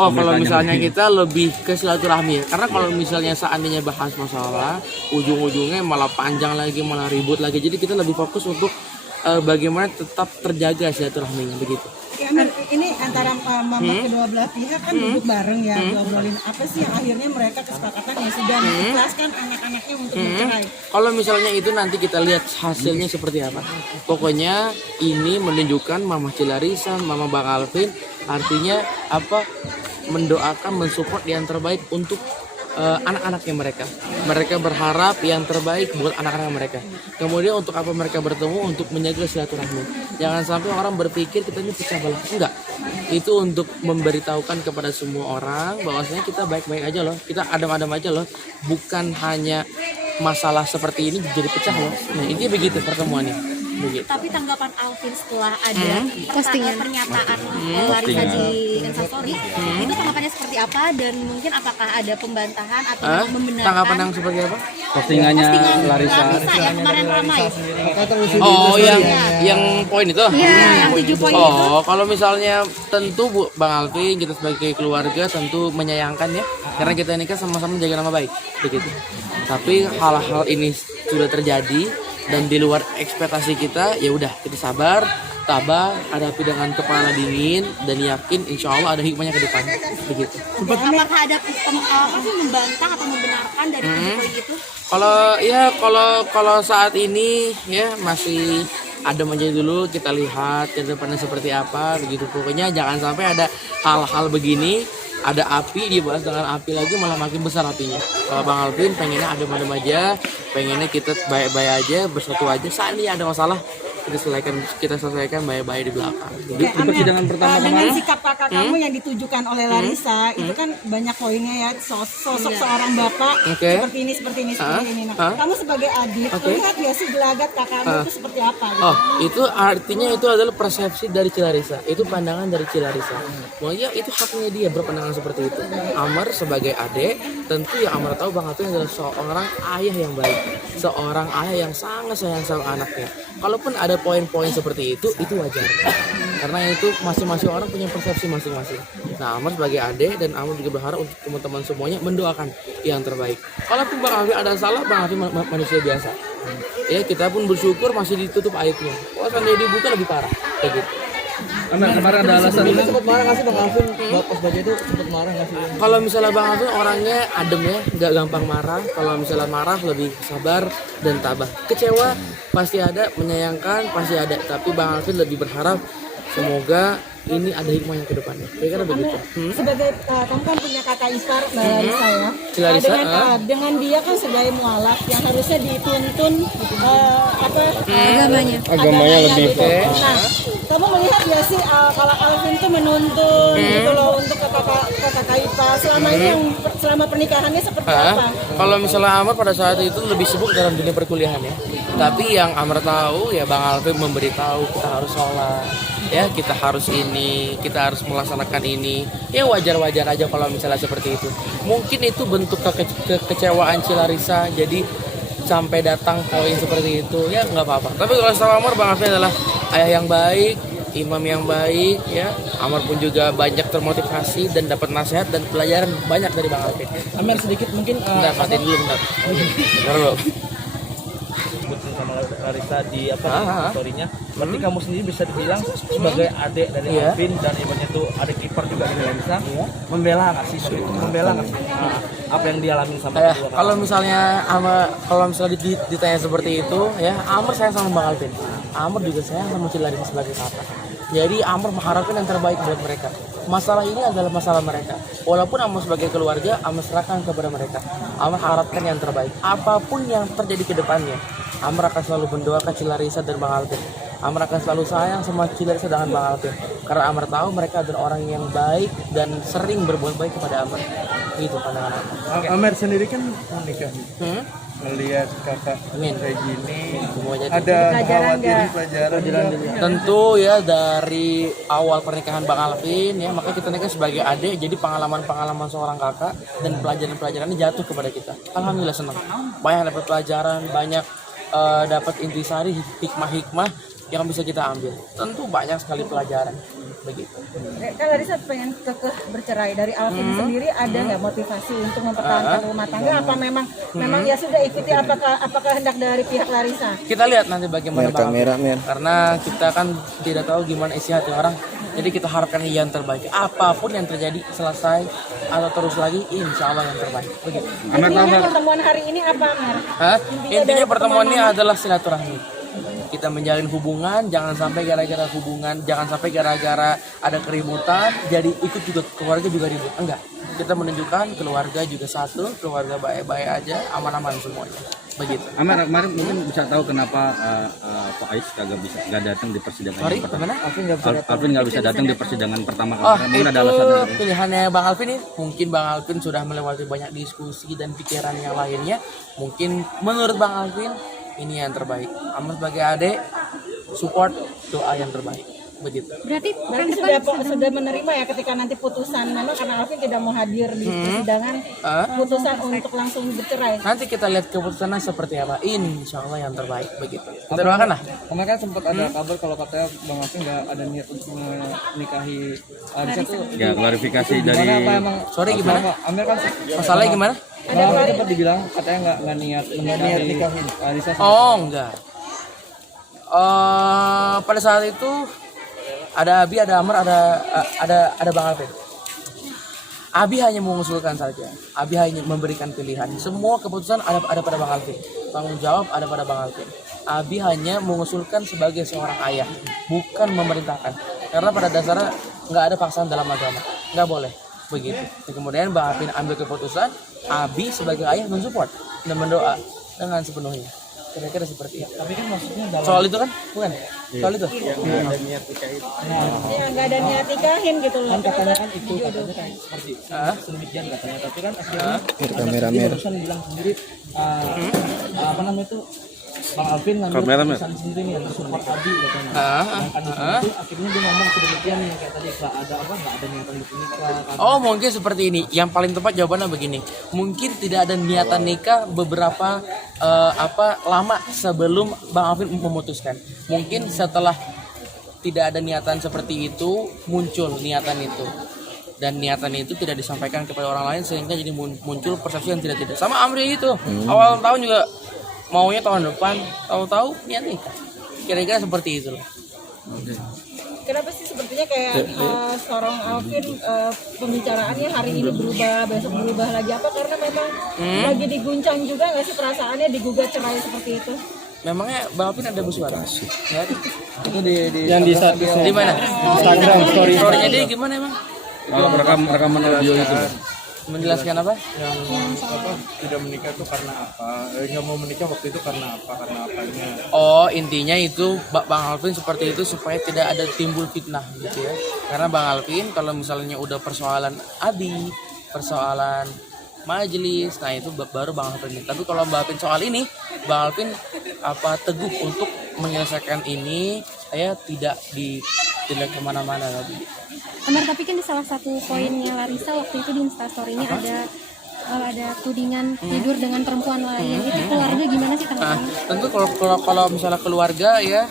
Oh, kalau misalnya kita lebih ke silaturahmi ya. Karena kalau misalnya seandainya bahas masalah, ujung-ujungnya malah panjang lagi, malah ribut lagi. Jadi kita lebih fokus untuk bagaimana tetap terjaga silaturahminya begitu. Ya, ini antara mama kedua belah pihak kan duduk bareng ya, ngobrolin apa sih yang akhirnya mereka kesepakatan yang sudah mengikhlaskan anak-anaknya untuk bercerai. Kalau misalnya itu nanti kita lihat hasilnya seperti apa. Pokoknya ini menunjukkan Mama Cilarisa, Mama Bang Alvin, artinya apa? Mendoakan, mensupport yang terbaik untuk anak-anaknya mereka. Mereka berharap yang terbaik buat anak-anak mereka. Kemudian untuk apa mereka bertemu? Untuk menjaga silaturahmi. Jangan sampai orang berpikir kita ini pecah belah. Enggak. Itu untuk memberitahukan kepada semua orang bahwasanya kita baik-baik aja loh. Kita adem-adem aja loh. Bukan hanya masalah seperti ini jadi pecah loh. Nah, ini begitu pertemuannya. Begitu. Tapi tanggapan Alvin setelah ada postingan pernyataan Larissa di Instastory itu tanggapannya seperti apa dan mungkin apakah ada pembantahan atau membenarkan Tanggapan yang seperti apa? Postingannya Larissa yang kemarin ramai. Oh, yang poin itu? Iya, yang 7 poin itu. Oh, kalau misalnya tentu Bu Bang Alvin, kita sebagai keluarga tentu menyayangkan ya, karena kita ini kan sama-sama menjaga nama baik, begitu. Tapi hal-hal ini sudah terjadi dan di luar ekspektasi kita, ya udah kita sabar, tabah, hadapi dengan kepala dingin dan yakin insya Allah ada hikmahnya ke depan, begitu. Apakah ada membantah atau membenarkan dari 7 poin itu? Kalau saat ini ya masih ada aja dulu, kita lihat ke depannya seperti apa, begitu. Pokoknya jangan sampai ada hal-hal begini, ada api dibahas dengan api lagi malah makin besar apinya. Kalau Bang Alvin pengennya adem-adem aja, pengennya kita baik-baik aja, bersatu aja. Seandainya ada masalah kita selesaikan baik-baik di belakang. Jadi persidangan pertama dengan sikap kakak kamu yang ditujukan oleh Larissa itu kan banyak poinnya ya, sosok seorang bapak seperti ini. Nah, kamu sebagai adik melihat ya sih gelagat kakakmu itu seperti apa? Gitu? Oh, itu artinya itu adalah persepsi dari Cilarisa, itu pandangan dari Cilarisa. Makanya itu haknya dia berpandangan seperti itu. Amar sebagai adik, tentu yang Amar tahu Bang Alvin adalah seorang ayah yang baik, seorang ayah yang sangat sayang sama anaknya. Kalaupun ada poin-poin seperti itu wajar. Karena itu masing-masing orang punya persepsi masing-masing. Nah, Amar sebagai adik dan Amar juga berharap untuk teman-teman semuanya mendoakan yang terbaik. Kalaupun Bang Alvin ada salah, Bang Alvin manusia biasa. Ya, kita pun bersyukur masih ditutup aibnya. Kalau seandainya dibuka lebih parah, kayak gitu. Kemarin ada alasan sempat marah nggak sih Bang Alvin? Pas baca itu sempat marah nggak sih? Kalau misalnya Bang Alvin orangnya adem ya, nggak gampang marah. Kalau misalnya marah lebih sabar dan tabah. Kecewa pasti ada, menyayangkan pasti ada. Tapi Bang Alvin lebih berharap semoga ini ada hikmahnya ke depannya. Kira-kira begitu. Sebagai kamu kan punya kakak ipar Mbak Larissa ya. Larissa, dengan dia kan sebagai mualaf yang harusnya dituntun agamanya lebih gitu. Nah, kamu melihat ya sih kalau Alvin tuh menuntun gitu loh untuk ke kakak ipar selama ini selama pernikahannya seperti apa? Kalau misalnya Amar pada saat itu lebih sibuk dalam dunia perkuliahan ya. Tapi yang Amar tahu ya Bang Alvin memberitahu kita harus sholat, ya kita harus ini, kita harus melaksanakan ini. Ya wajar-wajar aja kalau misalnya seperti itu. Mungkin itu bentuk kekecewaan Cilarisa, jadi sampai datang poin seperti itu ya nggak apa-apa. Tapi kalau sama Amar, Bang Alvin adalah ayah yang baik, imam yang baik ya. Amar pun juga banyak termotivasi dan dapat nasihat dan pelajaran banyak dari Bang Alvin. Amir sedikit mungkin Bentar, matiin dulu bentar. Bentar dulu. sama Larissa di story-nya. Berarti kamu sendiri bisa dibilang sebagai adik dari Alvin dan ibunya itu adik ipar juga dari Larissa. Membela nggak sih? Membela nggak sih? Apa yang dialami sama kedua? Kalau misalnya ditanya seperti itu ya, Amar sayang sama Bang Alvin. Amar juga sayang sama Cilarisa sebagai kakak. Jadi Amar mengharapkan yang terbaik buat mereka. Masalah ini adalah masalah mereka. Walaupun Amar sebagai keluarga, Amar serahkan kepada mereka. Amar harapkan yang terbaik. Apapun yang terjadi ke depannya, Amar akan selalu mendoakan Cilarisa dan Bang Alvin. Amar akan selalu sayang sama Cilarisa dengan Bang Alvin. Karena Amar tahu mereka adalah orang yang baik dan sering berbuat baik kepada Amar. Itu pandangan Amar. Amar sendiri kan menikah. Melihat kakak kayak gini, ada pelajaran. Tentu ya dari awal pernikahan Bang Alvin ya, maka kita nikah sebagai adik, jadi pengalaman seorang kakak dan pelajaran-pelajarannya jatuh kepada kita. Alhamdulillah senang. Banyak dapat pelajaran, banyak dapat intisari hikmah-hikmah yang bisa kita ambil. Tentu banyak sekali pelajaran. begitu. Kan Larissa pengen kekeh bercerai. Dari Alvin sendiri ada nggak motivasi untuk mempertahankan rumah tangga? Apa memang ya sudah ikuti apakah hendak dari pihak Larissa? Kita lihat nanti bagaimana Bang Alvin. Karena kita kan tidak tahu gimana isi hati orang. Jadi kita harapkan yang terbaik. Apapun yang terjadi, selesai atau terus lagi, insya Allah yang terbaik. Begitu. Intinya pertemuan hari ini apa, Mer? Intinya pertemuan ini adalah silaturahmi. Kita menjalin hubungan, jangan sampai gara-gara hubungan, jangan sampai gara-gara ada keributan, jadi ikut juga keluarga juga ribut. Enggak. Kita menunjukkan keluarga juga satu, keluarga baik-baik aja, aman-aman semuanya. Begitu. Amar, kemarin mungkin bisa tahu kenapa Pak Ais nggak datang di persidangan Sorry, pertama. gimana? Alvin nggak bisa datang di persidangan pertama Oh, kali. Mungkin ada itu alasan. pilihannya Bang Alvin nih. Mungkin Bang Alvin sudah melewati banyak diskusi dan pikiran yang lainnya. Mungkin menurut Bang Alvin ini yang terbaik. Amal sebagai adik, support doa yang terbaik. Begitu. Berarti sudah menerima ya ketika nanti putusan memang karena Alvin tidak mau hadir di persidangan putusan untuk langsung bercerai. Nanti kita lihat keputusannya seperti apa. Insya Allah yang terbaik. Begitu. Kita doakan lah. Kemarin kan sempat ada kabar kalau katanya Bang Alvin nggak ada niat untuk menikahi Larissa tuh. Ya, klarifikasi dari Gimana apa emang? Sorry, gimana? Amir kan Masalahnya gimana? Bang Alvin sempat dibilang katanya nggak niat menikahi Larissa. Oh, enggak. Pada saat itu ada Abi, ada Amar, ada Bang Alvin. Abi hanya mengusulkan saja. Abi hanya memberikan pilihan. Semua keputusan ada pada Bang Alvin. Tanggung jawab ada pada Bang Alvin. Abi hanya mengusulkan sebagai seorang ayah, bukan memerintahkan. Karena pada dasarnya nggak ada paksaan dalam agama, nggak boleh begitu. Dan kemudian Bang Alvin ambil keputusan. Abi sebagai ayah mensupport dan mendoa dengan sepenuhnya. Kira-kira seperti itu. Tapi kan maksudnya dalam Soal itu kan, bukan? Soal itu. Ya nggak ada niat nikahin gitu loh. kan katanya kan itu katanya kan seperti sedemikian katanya. Tapi kan akhirnya kamera. barusan bilang sendiri apa namanya itu Bang Alvin ngambil keputusan sendiri nih untuk support Abi katanya. Karena itu akhirnya dia ngomong sedemikian nih kayak tadi nggak ada niatan untuk nikah. Oh, mungkin seperti ini. Yang paling tepat jawabannya begini. Mungkin tidak ada niatan nikah beberapa lama sebelum Bang Alvin memutuskan. Mungkin setelah tidak ada niatan seperti itu, muncul niatan itu. Dan niatan itu tidak disampaikan kepada orang lain sehingga jadi muncul persepsi yang tidak. Sama Amri itu. Awal tahun juga maunya tahun depan, tahu-tahu niat nikah. Kira-kira seperti itu loh. Kenapa sih sepertinya kayak seorang Alvin pembicaraannya hari ini berubah, besok berubah lagi apa? Karena memang lagi diguncang juga nggak sih perasaannya digugat cerai seperti itu? Memangnya Bang Alvin ada bersuara? Ya, itu Yang di mana? Instagram story. Story-nya dia gimana emang? rekaman audio itu. Menjelaskan apa? Yang tidak menikah itu karena apa? Nggak mau menikah waktu itu karena apa? Karena apanya? Oh, intinya itu Bang Alvin seperti itu supaya tidak ada timbul fitnah gitu ya. Karena Bang Alvin kalau misalnya udah persoalan Abi, persoalan majelis, nah itu baru Bang Alvin. Tapi kalau Bang Alvin soal ini, Bang Alvin teguh untuk menyelesaikan ini, saya tidak kemana-mana tadi. Amar, tapi kan di salah satu poinnya Larissa waktu itu di Instastory-nya ada tudingan tidur dengan perempuan lain. Itu keluarga gimana sih tanggapannya? Tentu kalau misalnya keluarga ya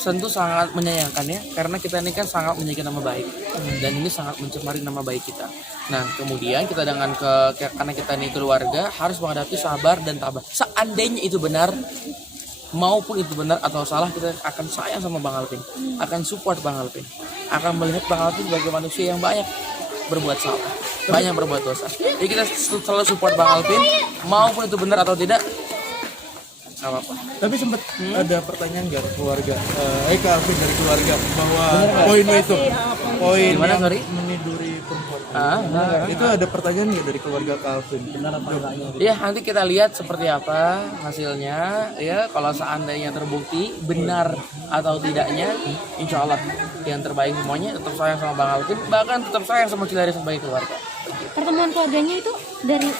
tentu sangat menyayangkan ya, karena kita ini kan sangat menjaga nama baik dan ini sangat mencemari nama baik kita. Nah kemudian kita karena kita ini keluarga harus menghadapi sabar dan tabah. Seandainya itu benar maupun itu benar atau salah, kita akan sayang sama Bang Alvin, akan support Bang Alvin, akan melihat Bang Alvin sebagai manusia yang banyak berbuat salah, banyak berbuat dosa. Jadi kita selalu support Bang Alvin maupun itu benar atau tidak, nggak apa-apa. Tapi sempat ada pertanyaan nggak keluarga? Ke Alvin dari keluarga bahwa poin itu, poin Gimana, yang sorry? meniduri perempuan. Itu ada pertanyaan nggak dari keluarga ke Alvin? Benar apa enggaknya? Ya nanti kita lihat seperti apa hasilnya ya. Kalau seandainya terbukti benar atau tidaknya, insya Allah yang terbaik semuanya. Tetap sayang sama Bang Alvin, bahkan tetap sayang sama Cilaris sebagai keluarga. Pertemuan keluarganya itu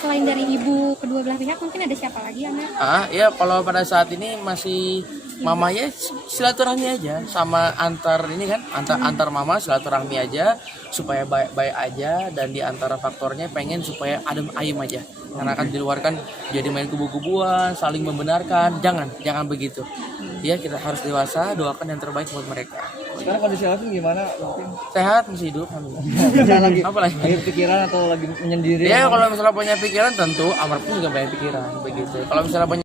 selain dari ibu kedua belah pihak mungkin ada siapa lagi, Amar? Ya kalau pada saat ini masih mamanya silaturahmi aja sama antar ini kan, antar mama silaturahmi aja supaya baik-baik aja, dan di antara faktornya pengen supaya adem ayem aja. Karena kan di luar kan jadi main kubu-kubuan, saling membenarkan, jangan begitu. Ya, kita harus dewasa, doakan yang terbaik buat mereka. Sekarang kondisi Alvin gimana? Mungkin Sehat, masih hidup, alhamdulillah. lagi Apa lagi? lagi pikiran atau lagi menyendiri? Ya kalau misalnya punya pikiran tentu Amar pun juga banyak pikiran begitu. Kalau misalnya punya